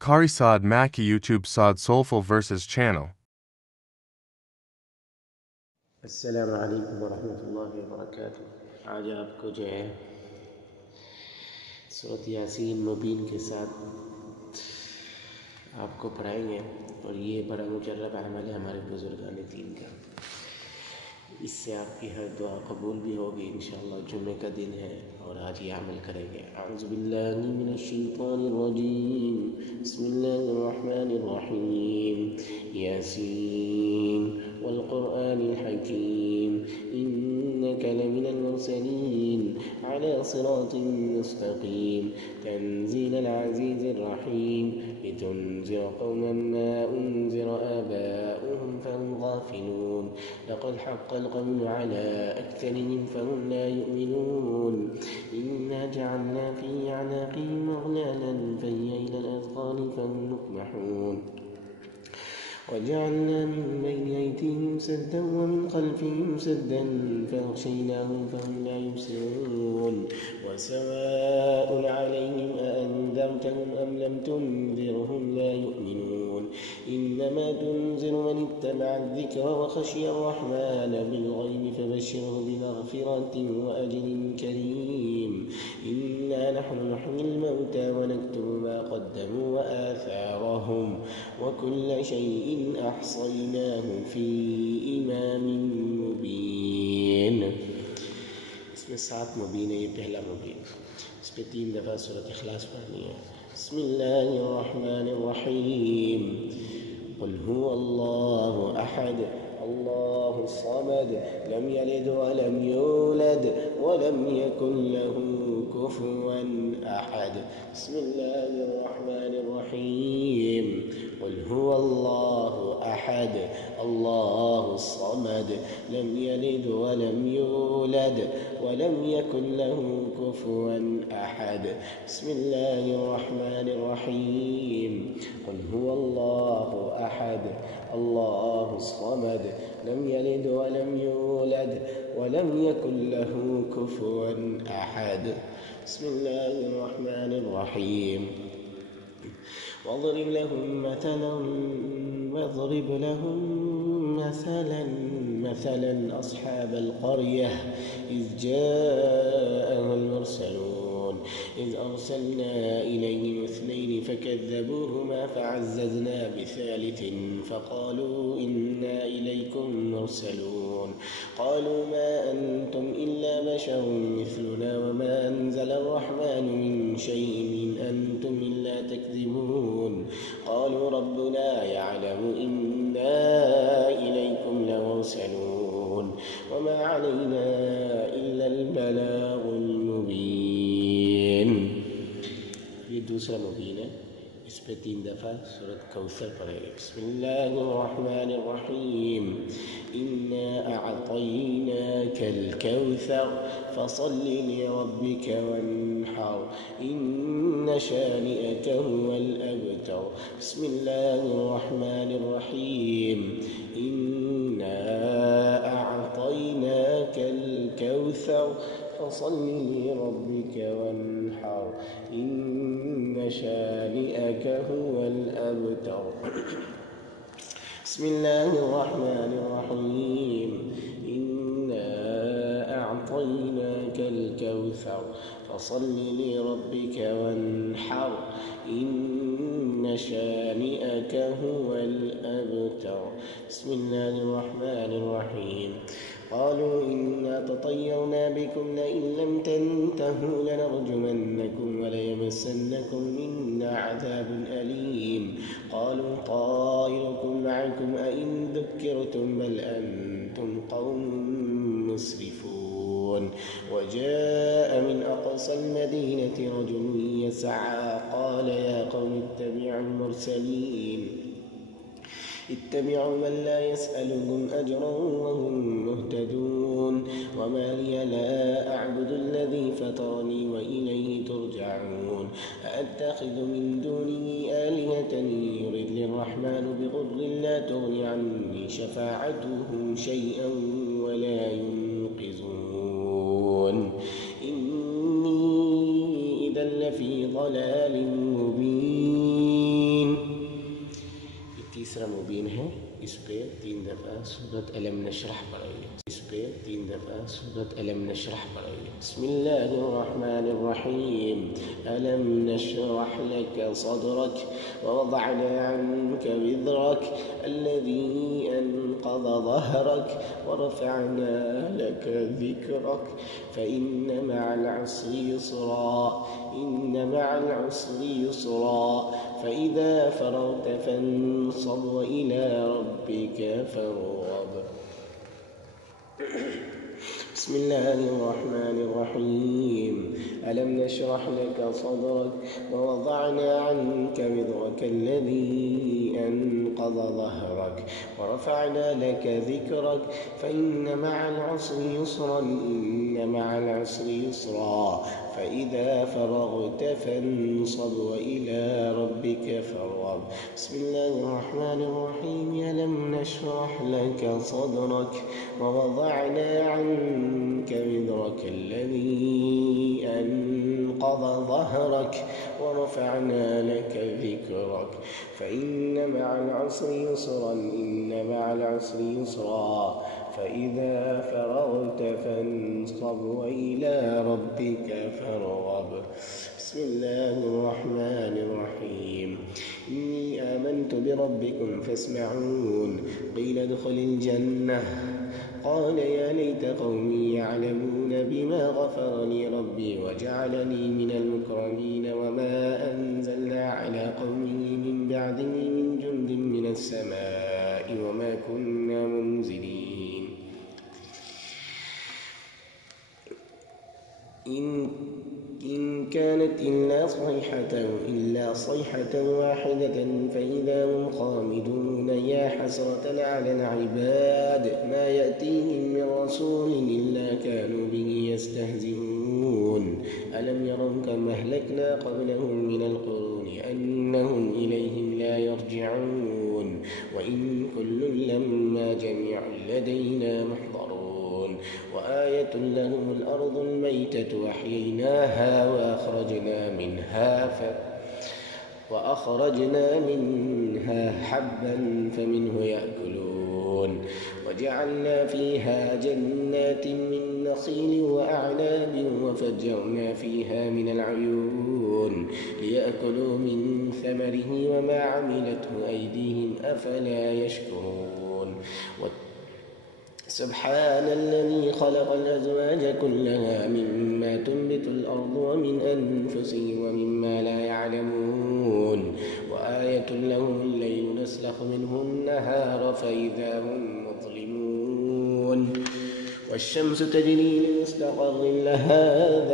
Qari Saad Maki YouTube Saad Soulful Verses Channel. अस्सलाम वालेकुम वरहमतुल्लाहि वबरकातुह। आज आपको जो है सूरत यासीन मुबीन के साथ आपको पढ़ाएंगे और ये बड़ा मुजर्रब अमल है हमारे बुजुर्गान दीन का। इससे आपकी हर दुआ कबूल भी होगी इंशाअल्लाह। जुम्मे का दिन है और आज ये अमल करेंगे। अऊज़ु बिल्लाहि मिनश शैतानिर रजीम, बिस्मिल्लाहिर रहमानिर रहीम। यासीन वल क़ुरआनिल हकीम, इन्नका लमिनल मुरसलीन अला सिरातिन मुस्तक़ीम, तंज़ीलल अज़ीज़िर रहीम, लितुनज़िरा क़ौमन मा उनज़िरा आबाउहुम फहुम गाफ़िलून, लक़द हक़्क़ल क़ौलु अला अक्सरिहिम फहुम ला युमिनून, इन्ना जअलना फ़ी अनाक़िहिम अग़लालन फ़हिय इलल अज़क़ानि फहुम मुक़महून, وجعلنا من بين أيديهم سدا ومن خلفهم سدا فأغشيناهم فهم لا يبصرون، وسواء عليهم أأنذرتهم أم لم تنذرهم لا يؤمنون، إنما تنذر من اتبع الذكر وخشي الرحمن بالغيب فبشره بمغفرة وأجر كريم. إنا نحن نحيي الموتى ونكتب ما قدموا وآثارهم وكل شيء أحصيناه في إمام مبين. इसमें 7 मुबीन है, ये पहला मुबीन। इस पर 3 दफ़ा सूरत इखलास पढ़नी है। बिस्मिल्लाहिर्रहमानिर्रहीम। क़ुल हुवल्लाहु अहद अल्लाहुस समद लम यलिद वलम यूलद वलम यकुन लहू कुफुवन अहद। बिस्मिल्लाहिर्रहमानिर्रहीम। क़ुल हुवल्लाहु अहद अल्लाहुस समद लम यलिद वलम यूलद वलम यकुन लहू कुफुवन अहद। बिस्मिल्लाहिर्रहमानिर्रहीम। क़ुल हुवल्लाहु अहद अल्लाहुस समद लम यलिद वलम यूलद वलम यकुन लहू कुफुवन अहद। बिस्मिल्लाहिर्रहमानिर्रहीम। واضرب لهم مثلا أصحاب القرية إذ جاءها المرسلون إذ أرسلنا إليهم 2 فكذبوهما فعززنا بثالث فقالوا إنا إليكم مرسلون، قالوا ما أنتم إلا بشر مثلنا وما أنزل الرحمن من شيء إن أنتم إلا تكذبون، قالوا ربنا يعلم إنا إليكم لمرسلون وما علينا إلا البلاغ المبين। ये दूसरा मुबीन है, इस पे 3 दफ़ा सूरत कौसर पढ़ेंगे। बिस्मिल्लाहिर्रहमानिर्रहीम। इन्ना अअतैनाकल कौसर फसल्लि लिरब्बिक वन्हर, इन्न शानिअक हुवल अबतर। बिस्मिल्लाहिर्रहमानिर्रहीम। इन्ना अअतैनाकल कौसर फसल्लि लिरब्बिक वन्हर, إن شانئك هو الأبتر। بسم الله الرحمن الرحيم. إنا أعطيناك الكوثر فصل لربك وانحر، إن شانئك هو الأبتر. بسم الله الرحمن الرحيم. قالوا إنا تطيرنا بكم لئن لم تنتهوا لنرجمنكم وليمسنكم منا عذاب أليم، قالوا طائركم معكم أئن ذكرتم بل أنتم قوم مسرفون. وجاء من أقصى المدينة رجل يسعى قال يا قوم اتبعوا المرسلين، اتبعوا من لا يسألكم أجرا وهم مهتدون، وما لي لا أعبد الذي فطرني وإليه ترجعون، أأتخذ من دونه آلهة يردني الرحمن بضر لا تغني عني شفاعتهم شيئا ولا ينقذون، إني إذا لفي ضلال مبين. मुबीन है, इस पे 3 दफ़ा सूरत अलम नशरह पढ़ेंगे। इस पे 3 दफ़ा सूरत अलम नशरह पढ़ेंगे। बिस्मिल्लाहिर्रहमानिर्रहीम। अलम नशरह लक सदरक ववदअना अन्क विज़रक अल्लज़ी अनक़ज़ ज़हरक वरफ़अना लक ज़िक्रक फ़इन्न मअल उसरि युस्रा इन्न मअल उसरि युस्रा फ़इज़ा फ़रग़त फ़ंसब वइला रब्बिक फ़ारग़ब। बिस्मिल्लाहिर्रहमानिर्रहीम। अलम नशरह लक सदरक ववदअना अन्क विज़रक अल्लज़ी अनक़ज़ ज़हरक वरफ़अना लक ज़िक्रक फ़इन्न मअल उसरि युस्रा इन्न मअल उसरि युस्रा फ़इज़ा फ़रग़त फ़ंसब वइला रब्बिक फ़ारग़ब। बिस्मिल्लाहिर्रहमानिर्रहीम। अलम नशरह लक सदरक ववदअना अन्क विज़रक अल्लज़ी अनक़ज़ ظهرك ورفعنا لك ذكرك فإن مع العسر يسرا إن مع العسر يسرا فإذا فرغت فانصب وإلى ربك فارغب. بسم الله الرحمن الرحيم. إني آمنت بربكم فاسمعون. قيل ادخل الجنة قال يا ليت قومي يعلمون بما غفر لي ربي وجعلني من المكرمين وما أنزلنا على قومه من بعده من جند من السماء وما كنا منزلين. إن كانت إلا صيحة واحدة فإذا هم خامدون. يا حسرة على العباد ما يأتيهم من رسول إلا كانوا به يستهزئون. ألم يروا كم أهلكنا قبلهم من القرون أنهم إليهم لا يرجعون وإن كل لما جميع لدينا محضرون. وآية لهم الأرض الميتة أحييناها وأخرجنا منها حبا فمنه يأكلون. وجعلنا فيها جنات من نخيل وأعناب وفجرنا فيها من العيون ليأكلوا من ثمره وما عملته أيديهم أفلا يشكرون. سبحان الذي خلق الأزواج كلها مما تنبت الأرض ومن أنفسهم ومما لا يعلمون. وآية لهم الليل نسلخ منه النهار فإذا هم مظلمون. والشمس تجري لمستقر لها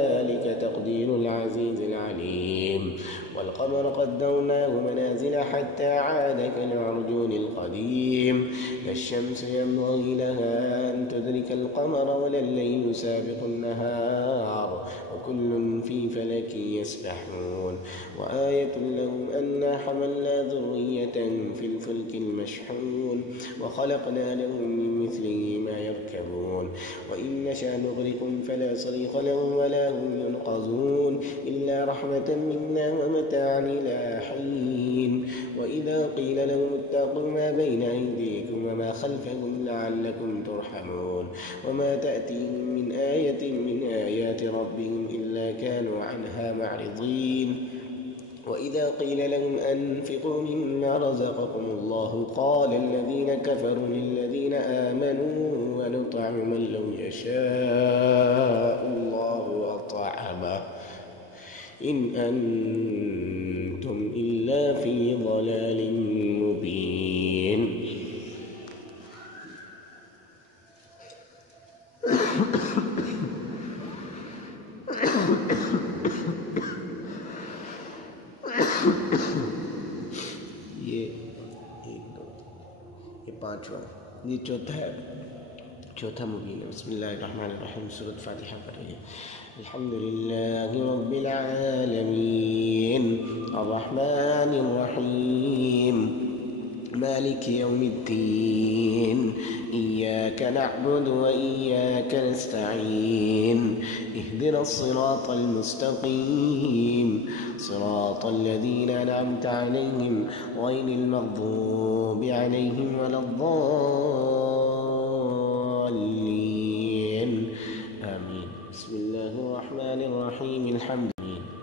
ذلك تقدير العزيز العليم. والقمر قدرناه منازل حتى عاد كالعرجون القديم. لا الشمس ينبغي لها أن تدرك القمر ولا الليل سابق النهار وكل في فلك يسبحون. وآية لهم أنا حملنا ذرية في الفلك المشحون وخلقنا لهم من مثله ما يركبون. وإن نشأ نغرقهم فلا صريخ لهم ولا هم ينقذون إلا رحمة منا ومتاعا إلى حين. وإذا قيل لهم اتقوا ما بين أيديكم وما خلفكم لعلكم ترحمون. وما تأتيهم من آية من آيات ربهم إلا كانوا عنها معرضين. وإذا قيل لهم أنفقوا مما رزقكم الله قال الذين كفروا للذين آمنوا ونطعم من لو يشاء الله أطعمه إن أنتم إلا في ضلال مبين. ये पांचवा, ये चौथा मुबीन है। बिस्मिल्लाहिर्रहमानिर्रहीम। सूरत फातिहा पढ़िए। अल्हम्दुलिल्लाहि रब्बिल आलमीन अर्रहमानिर्रहीम मालिकि यौमिद्दीन إياك نعبد وإياك نستعين اهدنا الصراط المستقيم صراط الذين أنعمت عليهم غير المغضوب عليهم ولا الضالين آمين. بسم الله الرحمن الرحيم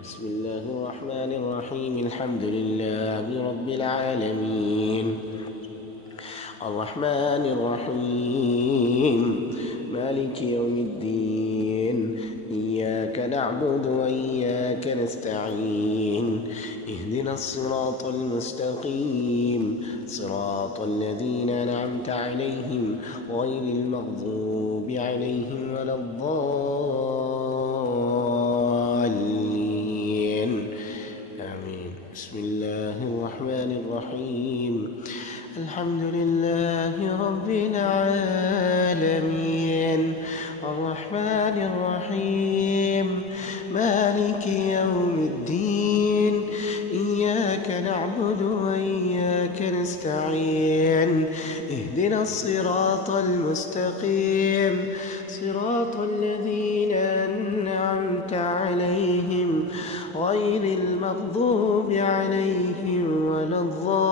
بسم الله الرحمن الرحيم الحمد لله رب العالمين الرحمن الرحيم مالك يوم الدين إياك نعبد وإياك نستعين اهدنا الصراط المستقيم صراط الذين أنعمت عليهم غير المغضوب عليهم ولا الضالين آمين. بسم الله الرحمن الرحيم الحمد لله رب العالمين الرحمن الرحيم مالك يوم الدين إياك نعبد وإياك نستعين اهدنا الصراط المستقيم صراط الذين أنعمت عليهم غير المغضوب عليهم ولا الضالين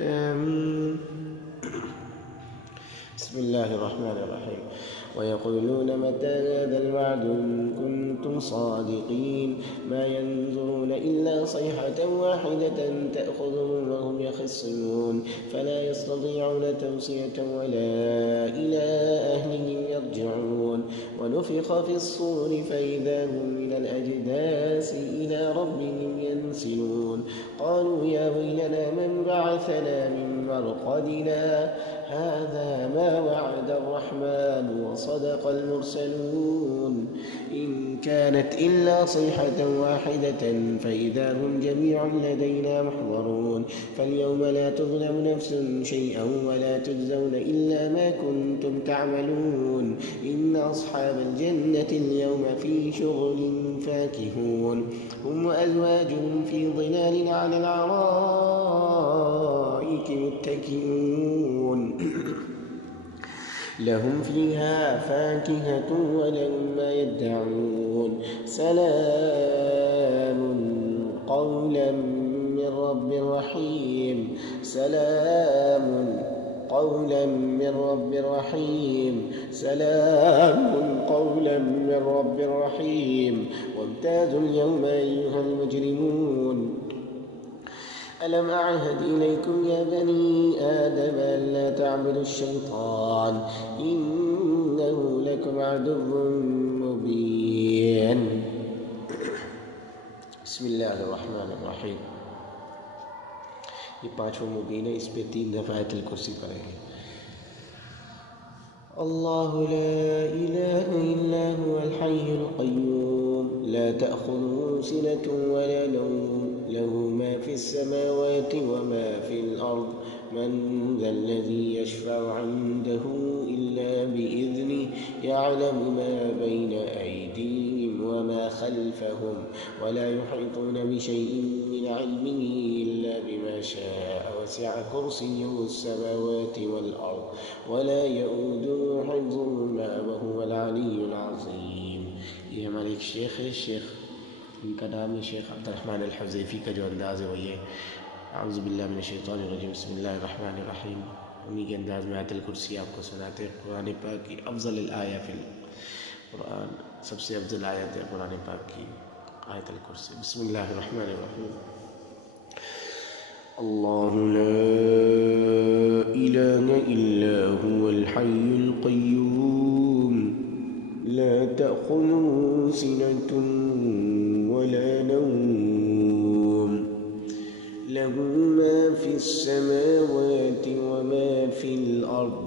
آمين. بسم الله الرحمن الرحيم ويقولون متى هذا الوعد إن كنتم صادقين ما ينظرون إلا صيحة واحدة تأخذهم وهم يخصمون فلا يستطيعون توصية ولا إلى أهلهم يرجعون ونفخ في الصور فإذا هم من الأجداث إلى ربهم ينسلون قالوا يا ويلنا من بعثنا من مرقدنا هذا ما وعد الرحمن وصدق المرسلون إن كانت إلا صيحة واحدة فإذا هم جميع لدينا محضرون فاليوم لا تظلم نفس شيئا ولا تجزون إلا ما كنتم تعملون إن أصحاب الجنة اليوم في شغل فاكهون هم وأزواجهم في ظلال على الأرائك متكئون لهم فيها فاكهة ولهم ما يدعون سلام قولا من رب رحيم سلام قولا من رب رحيم سلام قولا من رب رحيم وامتازوا اليوم أيها المجرمون ألم أعهد إليكم يا بني آدم ألا تعبدوا الشيطان إنه لكم عدو مبين. بسم الله الرحمن الرحيم. ये पांचवा मुबीन है, इस पे 3 दफ़ा आयतुल कुर्सी पढ़ेंगे. الله لا إله إلا هو الحي القيوم لا تأخذه سنة ولا نوم له ما في السماوات وما في الأرض من ذا الذي يشفع عنده إلا بإذنه يعلم ما بين أيديهم وما خلفهم ولا يحيطون بشيء من علمه إلا بما شاء وسع كرسيه السماوات والأرض ولا يؤوده حفظهما وهو العلي العظيم. ये हमारे एक शेख है, शेख इनका नाम है शेख अब्दुर्रहमान अल-हुज़ैफ़ी का जो अंदाज़ है वही है अऊज़ु बिल्लाहि मिनश शैतानिर रजीम बिस्मिल्लाहिर रहमानिर रहीम. उन्हीं के अंदाज़ में आयतुल कुर्सी आपको सुनाते हैं. कुरान पाक की अफ़ज़ल आया फिल कुरान, सबसे अफ़ज़ल आयत है कुरान पाक की आयतुल कुर्सी. बिस्मिल्लाहिर रहमानिर रहीम. अल्लाहु ला इलाहा इल्ला हुवल हय्युल क़य्यूम ला तअख़ुज़ुहु सिनतुन वला नौम लहू मा फ़िस समावाति वमा फ़िल अर्द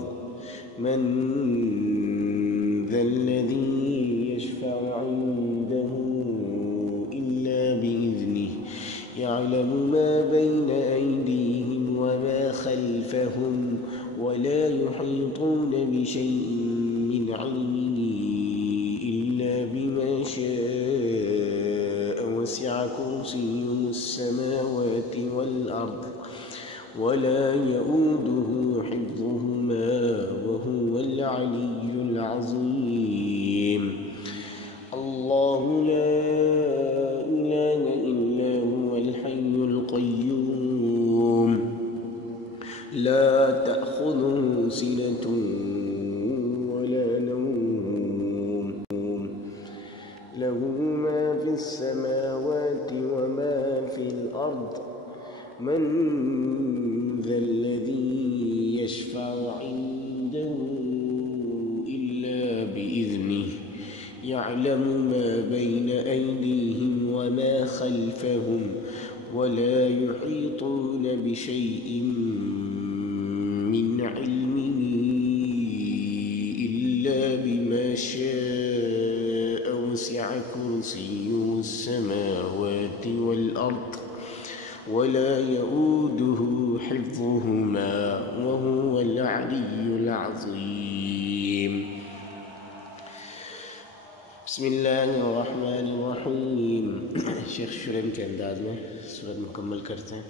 मन ज़ल्लज़ी यशफ़अु इंदहु इल्ला बिइज़निहि يعلم ما بين أيديهم وما خلفهم ولا يحيطون بشيء من علمه إلا بما شاء وسع كرسيه السماوات والأرض ولا يؤوده حفظهما وهو العلي العظيم. الله لا إله إلا هو الحي القيوم لا تأخذه سنة ولا نوم له ما في السماوات وما في الأرض من ذا الذي يشفع عنده إلا بإذنه يعلم ما بين أيديهم وما خلفهم ولا يحيطون بشيء من علمه إلا بما شاء وسع كرسيه السماوات والأرض ولا يؤوده حفظهما وهو العلي العظيم. بسم الله الرحمن الرحيم. शेख शुरैम के अंदाज में सूरत मुकम्मल करते हैं।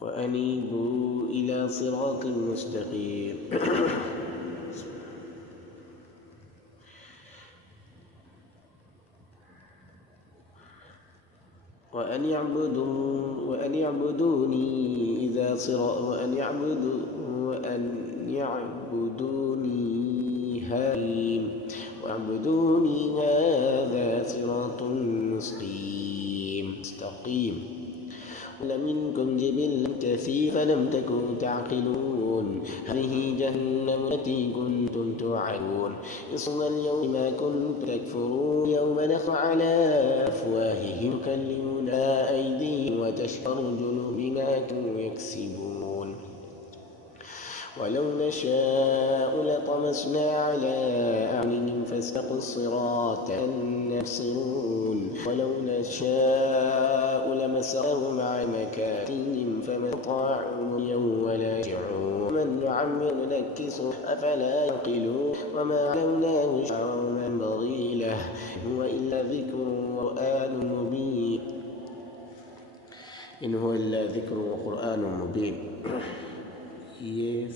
وأنيبوا إلى صراط مستقيم وأن يعبدوني إذا صراط وأن يعبدوني هذا صراط مستقيم. لمنكم جبل كثير فلم تكونوا تعقلون. هذه جهنم التي كنتم توعدون. اصلوا اليوم ما كنتم تكفرون. يوم نختم على أفواههم يكلمنا أيديهم وتشهد أرجلهم بما كانوا يكسبون. ولو نشاء لطمسنا على أعينهم فاستبقوا الصراط يبصرون. ولو نشاء لمسخهم على مكانهم فما استطاعوا اليوم ولا يرجعون. ومن نعمر ننكسه أفلا يعقلون. وما علمناه شيئا ينبغي له هو إلا ذكر وقرآن مبين. إن هو إلا ذكر وقرآن مبين. ये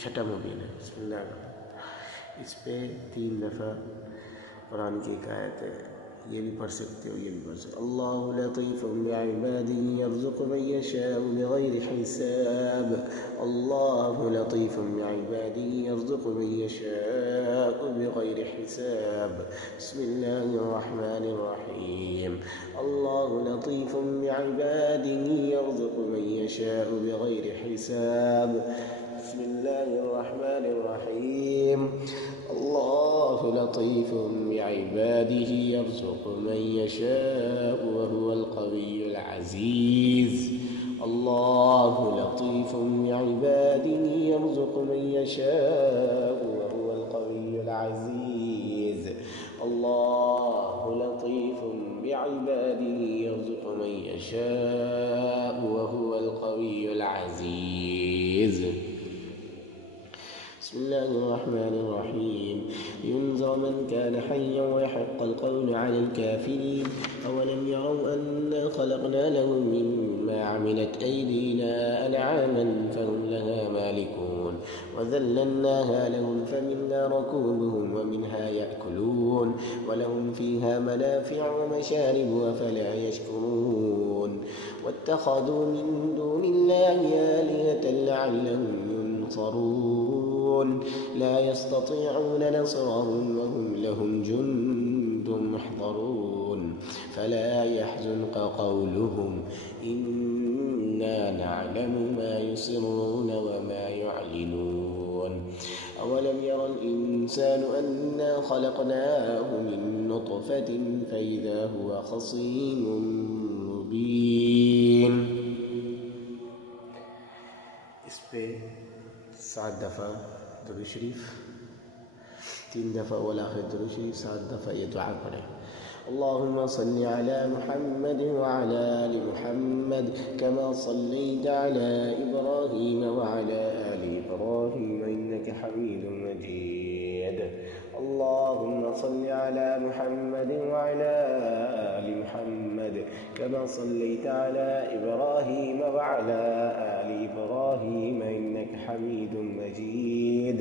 छठा मुबीन है। बिस्मिल्लाह। इस पे 3 दफ़ा कुरान की एक आयत है, ये भी पढ़ सकते हो, ये भी पढ़ सकते हो। अल्लाहु लतीफ़ुम बिइबादिही यर्ज़ुक़ु मन यशाअु बिग़ैरि हिसाब। अल्लाहु लतीफ़ुम बिइबादिही यर्ज़ुक़ु मन यशाअु बिग़ैरि हिसाब। बिस्मिल्लाहिर रहमानिर रहीम। अल्लाहु लतीफ़ुम बिइबादिही यर्ज़ुक़ु मन यशाअु बिग़ैरि हिसाब। बिस्मिल्लाहिर रहमानिर रहीम। الله لطيف بعباده يرزق من يشاء وهو القوي العزيز. الله لطيف بعباده يرزق من يشاء وهو القوي العزيز. الله لطيف بعباده يرزق من يشاء وهو القوي العزيز. بسم الله الرحمن الرحيم. ينذر من كان حيا ويحق القول على الكافرين. أولم يروا أنا خلقنا لهم مما عملت أيدينا أنعاما فهم لها مالكون وذللناها لهم فمنها ركوبهم ومنها يأكلون ولهم فيها منافع ومشارب أفلا يشكرون. واتخذوا من دون الله آلهة لعلهم ينصرون. لا يستطيعون نصرهم وهم لهم جند محضرون. فلا يحزنك قولهم إنا نعلم ما يسرون وما يعلنون. أولم ير الإنسان أنا خلقناه من نطفة فإذا هو خصيم مبين. इस पे 7 दफ़ा दुरूद शरीफ, 3 दफ़ा वल आखिर दुरूद शरीफ, 7 दफ़ा ये दुआ पढ़े। اللهم صل على محمد وعلى آل محمد كما صليت على إبراهيم وعلى آل إبراهيم إنك حميد مجيد. اللهم صل على محمد وعلى آل محمد كما صليت على إبراهيم وعلى آل إبراهيم إنك حميد مجيد.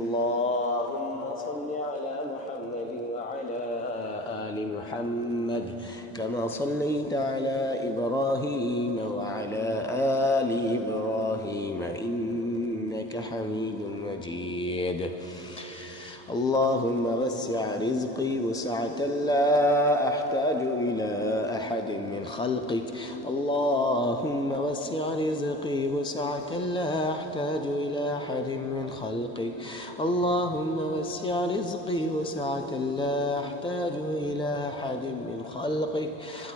اللهم صل على محمد وعلى آل محمد كما صليت على إبراهيم وعلى آل إبراهيم إنك حميد مجيد. اللهم وسع رزقي وسعة لا أحتاج إلى أحد من خلقك. اللهم وسع رزقي وسعة لا أحتاج إلى أحد من خلقك. اللهم وسع رزقي وسعة لا أحتاج إلى أحد من خلقك.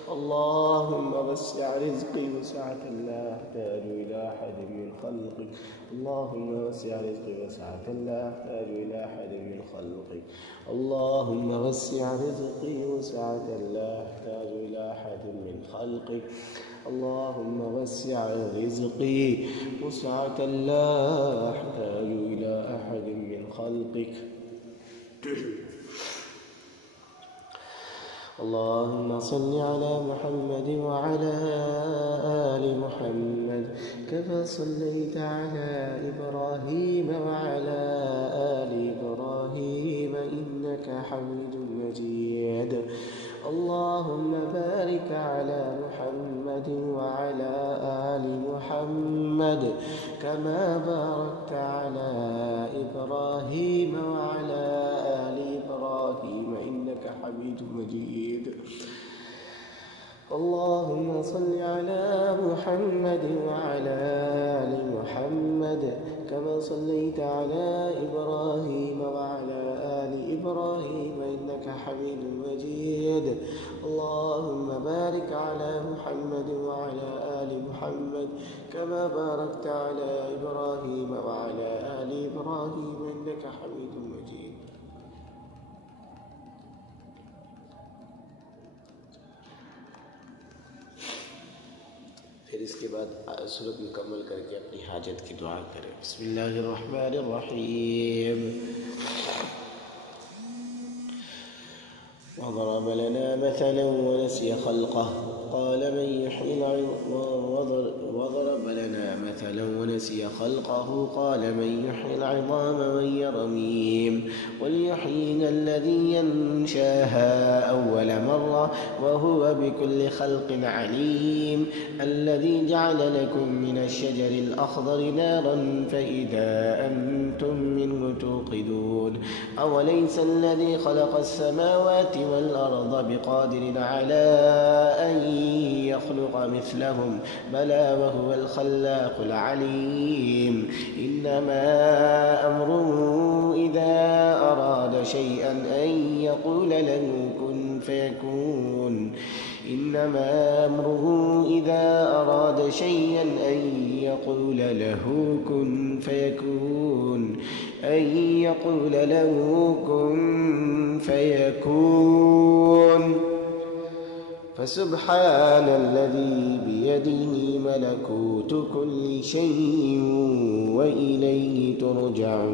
اللهم وسع رزقي وسعة لا أحتاج إلى أحد من خلقك. اللهم وسع رزقي وسعة لا أحتاج إلى أحد من خلقك. اللهم وسع رزقي وسعة لا أحتاج إلى أحد من خلقك. اللهم وسع رزقي وسعة لا أحتاج إلى أحد من خلقك. اللهم صل على محمد وعلى آل محمد كما صليت على إبراهيم وعلى آل إبراهيم إنك حميد مجيد. اللهم بارك على محمد وعلى آل محمد كما باركت على إبراهيم وعلى آل إبراهيم إنك حميد مجيد. اللهم صل على محمد وعلى آل محمد كما صليت على إبراهيم وعلى آل إبراهيم إنك حميد مجيد. اللهم بارك على محمد وعلى آل محمد كما باركت على إبراهيم وعلى آل إبراهيم إنك حميد مجيد. फिर इसके बाद सूरत मुकम्मल करके अपनी हाजत की दुआ करें। बिस्मिल्लाहिर्रहमानिर्रहीम। وضرب لنا مثلا ونسي خلقه قال من يحيي وضرب لنا مثلا ونسي خلقه قال من يحيي العظام وهي رميم قل يحييها الذي ينشاها أول مرة وهو بكل خلق عليم الذي جعل لكم من الشجر الأخضر نارا فإذا أنتم منه توقدون أوليس الذي خلق السماوات والأرض بقادر على أن يخلق مثلهم بلى وهو الخلاق العليم إنما أمره إذا أراد شيئا أن يقول له كن فيكون إنما أمره إذا أراد شيئا أن يقول له كن فيكون أن يقول له كن فيكون فسبحان الذي بيده ملكوت كل شيء وإليه ترجعون.